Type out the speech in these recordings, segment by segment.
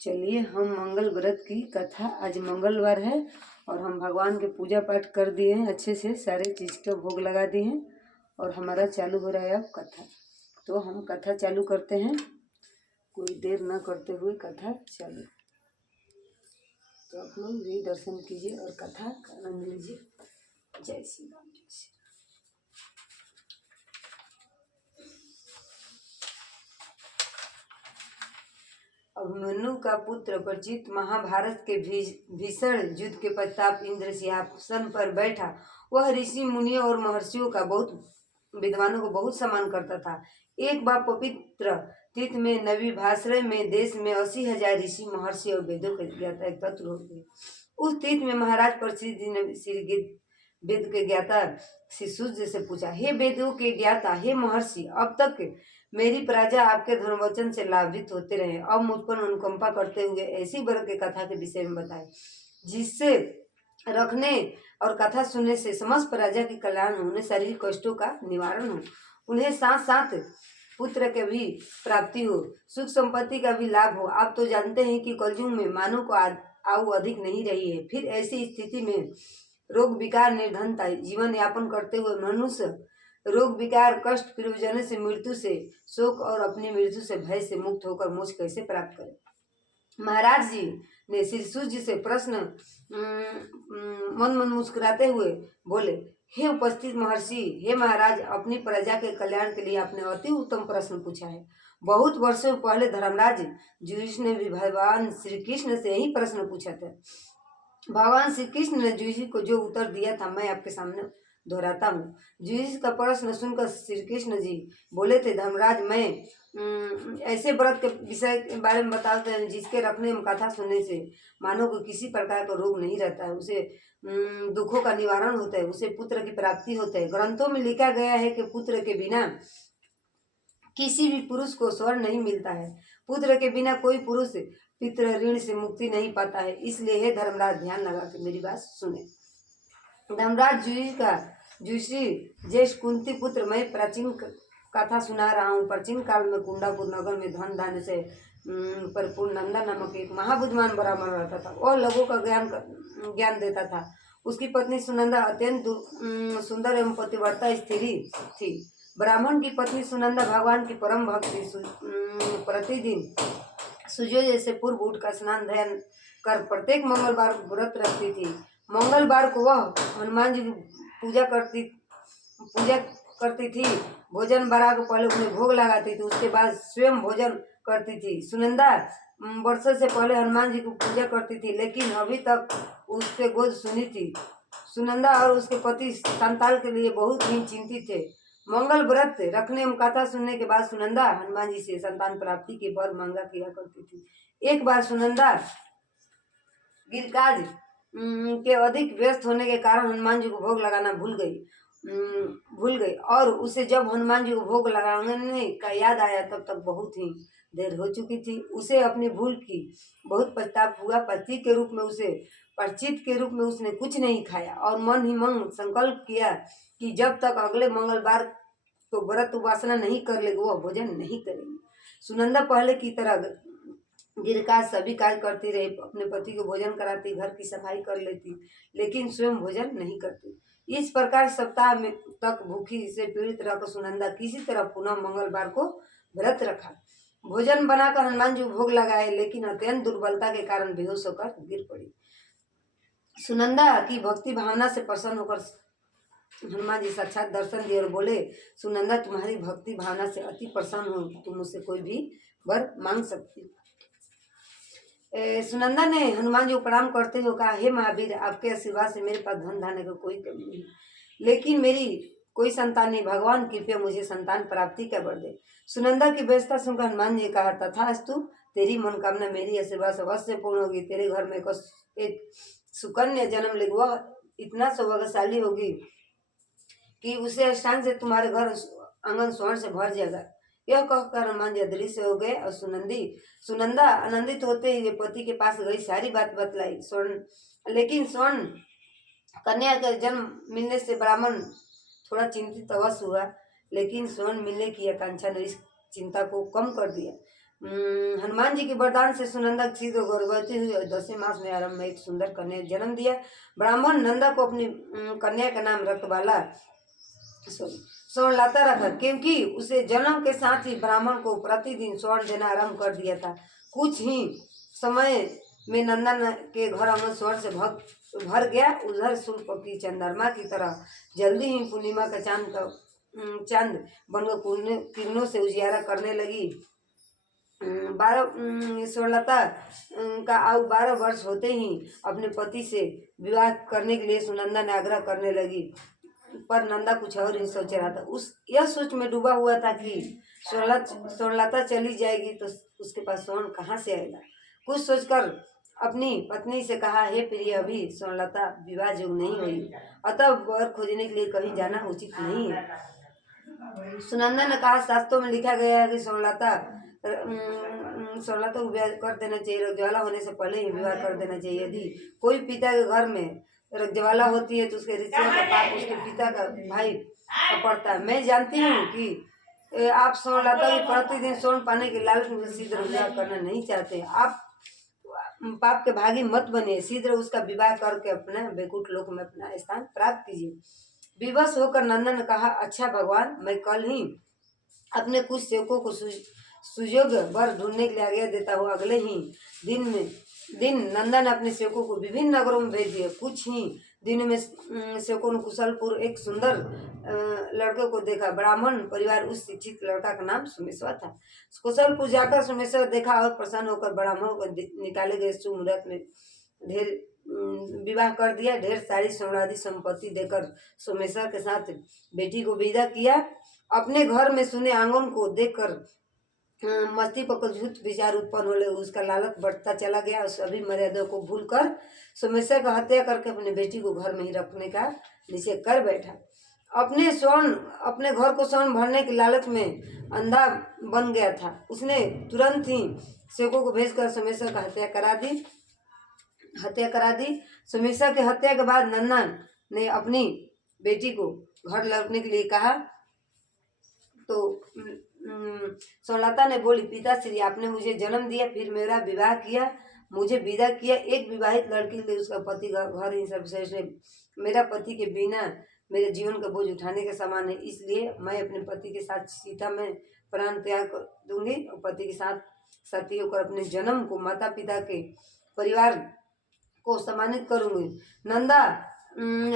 चलिए हम मंगल व्रत की कथा, आज मंगलवार है और हम भगवान के पूजा पाठ कर दिए हैं, अच्छे से सारे चीज़ के भोग लगा दिए हैं और हमारा चालू हो रहा है अब कथा। तो हम कथा चालू करते हैं, कोई देर न करते हुए कथा चालू। तो आप लोग भी दर्शन कीजिए और कथा का आनंद लीजिए। जय श्री राम, जय श्री राम। अभिमन्यु का पुत्र प्रचित महाभारत के भीषण युद्ध के पश्चात इंद्र सिंहासन पर बैठा। वह ऋषि मुनियों और महर्षियों का विद्वानों को बहुत सम्मान करता था। एक बार पवित्र तीर्थ में नवीभाश्रय में देश में 80,000 ऋषि महर्षि और वेदों के ज्ञाता एकत्र हो गए। उस तीर्थ में महाराज प्रसिद्ध जी ने श्री वेद के ज्ञाता श्री सूर्य से पूछा, हे वेदों के ज्ञाता, हे महर्षि, अब तक मेरी प्रजा आपके धर्मवचन से लाभित होते रहे, अब मुझ पर अनुकंपा करते हुए ऐसी व्रत की कथा के विषय में बताए जिससे रखने और कथा सुनने से समस्त प्रजा की कल्याण हो, उन्हें शारीरिक कष्टों का निवारण हो, उन्हें साथ साथ पुत्र के भी प्राप्ति हो, सुख संपत्ति का भी लाभ हो। आप तो जानते हैं कि कलयुग में मानव को आयु अधिक नहीं रही है। फिर ऐसी स्थिति में रोग विकार निर्धनता जीवन यापन करते हुए मनुष्य रोग विकार कष्ट पीड़ित से मृत्यु से शोक और अपनी मृत्यु से भय से मुक्त होकर मोक्ष कैसे प्राप्त करे। महाराज जी ने श्री सूर्य जी से प्रश्न मन मुस्कुराते हुए बोले, हे उपस्थित महर्षि, हे महाराज, अपनी प्रजा के कल्याण के लिए आपने अति उत्तम प्रश्न पूछा है। बहुत वर्षों पहले धर्मराज युधिष्ठिर ने भी भगवान श्री कृष्ण से यही प्रश्न पूछा था। भगवान श्री कृष्ण ने युधिष्ठिर को जो उत्तर दिया था मैं आपके सामने दोहराता हूँ। युधिष्ठिर का प्रश्न सुनकर श्री कृष्ण जी बोले थे, धर्मराज, मैं ऐसे व्रत के विषय के बारे में बताते हैं जिसके रखने में कथा सुनने से मानव को किसी प्रकार का रोग नहीं रहता है, उसे दुखों का निवारण होता है, उसे पुत्र की प्राप्ति होता है। ग्रंथों में लिखा गया है कि पुत्र के बिना किसी भी पुरुष को स्वर्ग नहीं मिलता है, पुत्र के बिना कोई पुरुष पितृ ऋण से मुक्ति नहीं पाता है। इसलिए हे धर्मराज, ध्यान लगा के मेरी बात सुने। धर्मराज युधिष्ठिर ज्येष्ठ कुंती पुत्र, मैं प्राचीन कथा सुना रहा हूँ। प्राचीन काल में कुंडापुर नगर में धन धान्य से परिपूर्ण नंदा नामक एक महाबुद्धिमान ब्राह्मण रहता था। वह लोगों का ज्ञान देता था। उसकी पत्नी सुनंदा अत्यंत सुंदर एवं पतिव्रता स्त्री थी। ब्राह्मण की पत्नी सुनंदा भगवान की परम भक्ति प्रतिदिन सूर्योदय से पूर्व उठकर स्नान ध्यान कर प्रत्येक मंगलवार व्रत रखती थी। मंगलवार को वह हनुमान जी की पूजा करती थी। भोजन बना के पहले उन्हें भोग लगाती थी, उसके बाद स्वयं भोजन करती थी। सुनंदा वर्षों से पहले हनुमान जी की पूजा करती थी, लेकिन अभी तक उसके गोद सुनी थी। सुनंदा और उसके पति संतान के लिए बहुत ही चिंतित थे। मंगल व्रत रखने एवं कथा सुनने के बाद सुनंदा हनुमान जी से संतान प्राप्ति के वर मांगा किया करती थी। एक बार सुनंदा गिरकाज के अधिक व्यस्त होने के कारण हनुमान जी को भोग लगाना भूल गई और उसे जब हनुमान जी को भोग लगाने का याद आया तब तक बहुत ही देर हो चुकी थी। उसे अपनी भूल की बहुत पछतावा हुआ। परिचित के रूप में उसने कुछ नहीं खाया और मन ही मन संकल्प किया कि जब तक अगले मंगलवार तो व्रत उपासना नहीं कर लेगी वह भोजन नहीं करेगी। सुनंदा पहले की तरह गिरकाज सभी कार्य करती रही, अपने पति को भोजन कराती, घर की सफाई कर लेती, लेकिन स्वयं भोजन नहीं करती। इस प्रकार सप्ताह में तक भूखी से पीड़ित रहकर सुनंदा किसी तरह पुनः मंगलवार को व्रत रखा। भोजन बनाकर हनुमान जी को भोग लगाए, लेकिन अत्यंत दुर्बलता के कारण बेहोश होकर गिर पड़ी। सुनंदा की भक्ति भावना से प्रसन्न होकर हनुमान जी साक्षात दर्शन दिए और बोले, सुनंदा, तुम्हारी भक्ति भावना से अति प्रसन्न हो, तुम मुझसे कोई भी वर मांग सकती। सुनंदा ने हनुमान जी को प्रणाम करते हुए कहा, हे महावीर, आपके आशीर्वाद से मेरे पास धन धान्य की कोई कमी नहीं, लेकिन मेरी कोई संतान नहीं। भगवान कृपया मुझे संतान प्राप्ति का वर दे। सुनंदा की व्यवस्था सुनकर हनुमान जी ने कहा, तथास्तु, तेरी मनोकामना मेरी आशीर्वाद से अवश्य पूर्ण होगी। तेरे घर में एक सुकन्या जन्म लेगी, वह इतना सौभाग्यशाली होगी कि उसे अष्टांग से तुम्हारे घर आंगन स्वर्ण से भर जाएगा। यह कहकर हनुमान जी अदृश्य हो गए और सुनंदा आनंदित होते हुए पति के पास गई, सारी बात बतलाई। लेकिन स्वर्ण कन्या का जन्म मिलने से ब्राह्मण थोड़ा चिंतित अवश्य हुआ, लेकिन स्वर्ण मिलने की आकांक्षा ने इस चिंता को कम कर दिया। हनुमान जी के वरदान से सुनंदा शीघ्र गर्भवती हुई और 10वें मास में आरंभ में एक सुंदर कन्या जन्म दिया। ब्राह्मण नंदा को अपनी कन्या का नाम रक्तबाला स्वर्णलता रखा, क्योंकि उसे जन्म के साथ ही ब्राह्मण को प्रतिदिन स्वर्ण देना आरंभ कर दिया था। कुछ ही समय में नंदा के घर आंगन स्वर्ण से भर गया। उधर सूर्य की चंद्रमा की तरह जल्दी ही पूर्णिमा का चांद बनकर किरणों से उजियारा करने लगी। 12 स्वर्णलता का आयु 12 वर्ष होते ही अपने पति से विवाह करने के लिए सुनंदा ने आग्रह करने लगी, पर नंदा कुछ और ही सोच रहा था। यह सोच में डूबा हुआ था कि स्वर्णलता चली जाएगी तो उसके पास स्वर्ण कहाँ से आएगा। कुछ सोचकर अपनी पत्नी से कहा, हे प्रिय, अभी स्वर्णलता विवाह योग्य नहीं हुई, अतः वर खोजने के लिए कहीं जाना उचित नहीं है। सुनंदा ने कहा, शास्त्रों में लिखा गया है कि स्वर्णलता को विवाह कर देना चाहिए, रज्ज्वाला होने से पहले ही विवाह कर देना चाहिए। यदि कोई पिता के घर में रज्ज्वाला होती है तो उसके रिश्ते का पाप उसके पिता का भाई का पड़ता है। मैं जानती हूँ कि आप स्वर्णलता की प्रतिदिन स्वर्ण पाने के लालच में शीघ्र विवाह करना नहीं चाहते। आप पाप के भागी मत बनिए, शीघ्र उसका विवाह करके अपना बैकुंठ लोक में अपना स्थान प्राप्त कीजिए। विवश होकर नंदन ने कहा, अच्छा भगवान, मैं कल ही अपने कुछ सेवकों को सुयोग्य वर ढूंढने के लिए आज्ञा देता हूँ। अगले ही दिन नंदन ने अपने सेवकों को विभिन्न नगरों में भेज दिया। कुछ ही दिनों में सेवकों ने कुशलपुर एक सुंदर लड़के को देखा। ब्राह्मण परिवार उस शिक्षित लड़का का नाम सोमेश्वर था। कुशलपुर जाकर सोमेश्वर देखा और प्रसन्न होकर ब्राह्मण को निकाले गए शुभ मुहूर्त में ढेर विवाह कर दिया। ढेर सारी स्वर्ण संपत्ति देकर सोमेश्वर के साथ बेटी को विदा किया। अपने घर में सुने आंगन को देखकर मस्ती पकड़ झूठ विचार उत्पन्न होने, उसका लालच बढ़ता चला गया और सभी मर्यादा को भूलकर सोमेश्वर का हत्या करके अपनी बेटी को घर में ही रखने का निश्चय कर बैठा। अपने घर को स्वर्ण भरने के लालच में अंधा बन गया था। उसने तुरंत ही सेवकों को भेजकर सोमेश्वर का हत्या करा दी। सोमेश्वर की हत्या के बाद नंदन ने अपनी बेटी को घर लौटने के लिए कहा तो स्वर्णलता ने बोली, पिताश्री, आपने मुझे जन्म दिया, फिर मेरा विवाह किया, मुझे विदा किया। एक विवाहित लड़की के लिए उसका पति घर ही सर्वश्रेष्ठ है। मेरा पति के बिना मेरे जीवन का बोझ उठाने के समान है, इसलिए मैं अपने पति के साथ सीता में प्राण त्याग कर दूंगी और पति के साथ सती होकर अपने जन्म को, माता पिता के परिवार को सम्मानित करूंगी। नंदा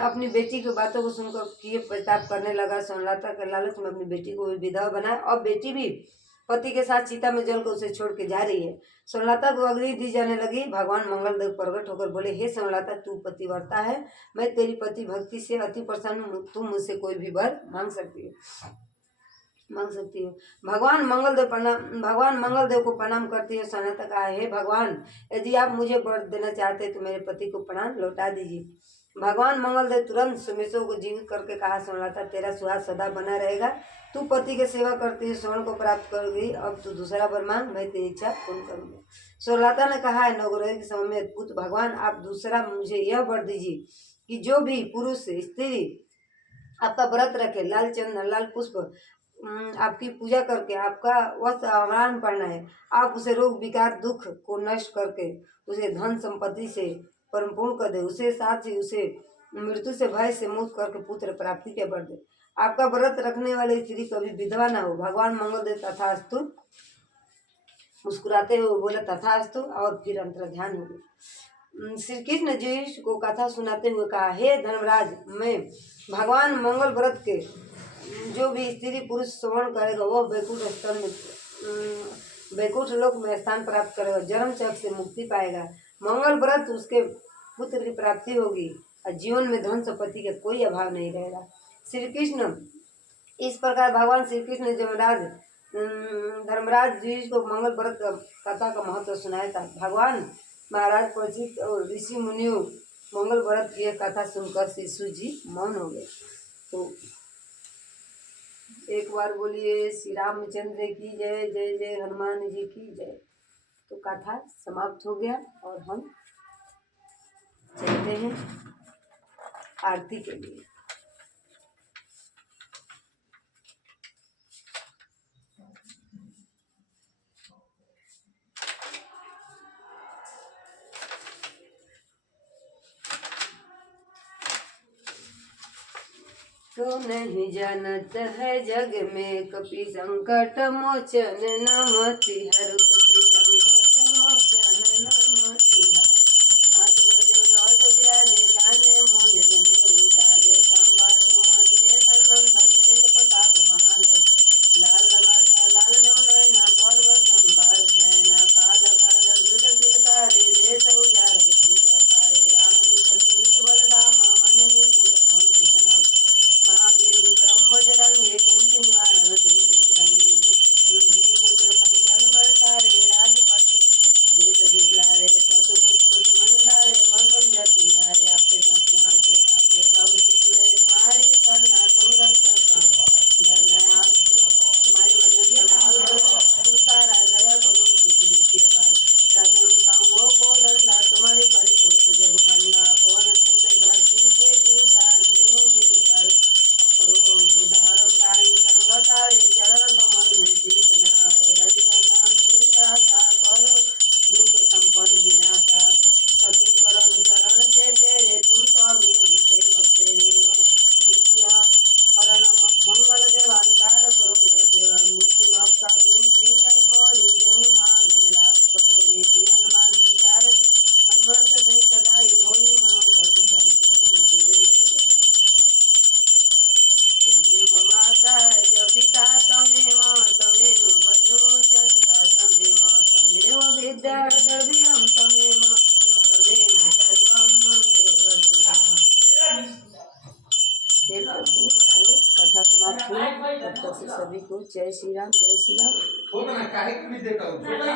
अपनी बेटी की बातों को सुनकर किए प्रताप करने लगा। स्वर्णलता के लालच में अपनी बेटी को विधवा बनाया और बेटी भी पति के साथ सीता में जलकर उसे छोड़ के जा रही है। स्वर्णलता को अग्नि दी जाने लगी। भगवान मंगलदेव प्रकट होकर बोले, हे स्वर्णलता, तू पतिव्रता है, मैं तेरी पति भक्ति से अति प्रसन्न हूँ, तुम मुझसे कोई भी वर मांग सकती हो। भगवान मंगलदेव को प्रणाम करती है। स्वर्णलता कहा, हे भगवान, यदि आप मुझे वर देना चाहते हैं तो मेरे पति को प्राण लौटा दीजिए। भगवान मंगलदेव तुरंत सोमेश्वर को जीवित करके कहा, स्वर्णलता, तेरा सुहाग सदा बना रहेगा, तू पति की सेवा करती है, स्वर्ण को प्राप्त करोगी। अब तू दूसरा वर मांग, मैं तेरी इच्छा पूर्ण करूंगा। स्वर्णलता ने कहा, नवग्रह के समय में अद्भुत भगवान, आप दूसरा मुझे यह वर दीजिए कि जो भी पुरुष स्त्री आपका व्रत रखे, लाल चंदन लाल पुष्प आपकी पूजा करके आपका वस्त्र आभरण पहना है, आप उसे रोग विकार दुख को नष्ट करके उसे धन संपत्ति से परिपूर्ण कर दे, उसे साथ ही उसे मृत्यु से भय से मुक्त करके पुत्र प्राप्ति के वर दे। आपका व्रत रखने वाली स्त्री कभी विधवा न हो। भगवान मंगलदेव तथास्तु मुस्कुराते हुए बोले, तथास्तु, और फिर अंतर्ध्यान हो गए। श्री कृष्ण जी को कथा सुनाते हुए कहा, हे धर्मराज, मैं भगवान मंगल व्रत के जो भी स्त्री पुरुष श्रवण करेगा वह बैकुंठ लोक में स्थान प्राप्त करेगा, जन्म चक्र से मुक्ति पाएगा। मंगल व्रत उसके पुत्र की प्राप्ति होगी और जीवन में धन संपत्ति का कोई अभाव नहीं रहेगा। श्री कृष्ण इस प्रकार भगवान श्री कृष्ण ने धर्मराज जी को मंगल व्रत कथा का महत्व सुनाया था। भगवान महाराज परीक्षित और ऋषि मुनियों मंगल व्रत की कथा सुनकर श्री जी मौन हो गए। तो एक बार बोलिए, श्री रामचंद्र की जय, जय जय हनुमान जी की जय। तो कथा समाप्त हो गया और हम चलते हैं आरती के लिए। को नहीं जानत है जग में कपि संकट मोचन नमति हर कपि संकट मोचन नमति हर हाथ ब्रज ध्वज विराजे कांधे मूंज जने उजाजे संबर सुमन के संनंदन तेज प्रताप महान लाल माता लाल डोनैना पर्वत संभार जैना काल काल युध किलकारी देश उजारे पूजा पाए रामदूत तुलित बलधामा अंजनी पूत पवन सुतनाम महावीर विक्रम बजरंगी कुंती निवारण समुद्री संगी भूमिपुत्र पंचन बरसारे राजपथ देश दिखलाए सतु पति पति मणि डाले बंधन व्यक्ति न्याय आपके सपना से ताके सब सुख ले तुम्हारी शरणा तुम रक्षक डरना आप तुम्हारे वजन संभाल संसारा दया करो सुख दुखिया पार राधम कामों को धंधा तुम्हारे परितोष जब खंडा पवन पुत धरती के टूटान जो मिल कर करो बुधारम काली संगत आवे चरण कमल में शीश नावे दलित दान चिंता था कर दुख संपन्न विनाशा सतु करण चरण के तेरे तुम स्वामी हम सेवक तेरे विद्या हरण मंगल देवांकार करो यह देवा मुक्ति भक्ता बिनती नहीं मोरी देव माधन लाख कटोरी की हनुमान की जारत हनुमंत नहीं सदाई होई मनोत विदंत नहीं जो तमेव माता च पिता तमेव तमेव बन्धु च सखा तमेव तमेव विद्या द्रव्यं तमेव तमेव सर्वं मम देव देव। हे प्रभु तो कथा समाप्त हुई। तब तक से सभी को जय श्री राम जय श्री राम।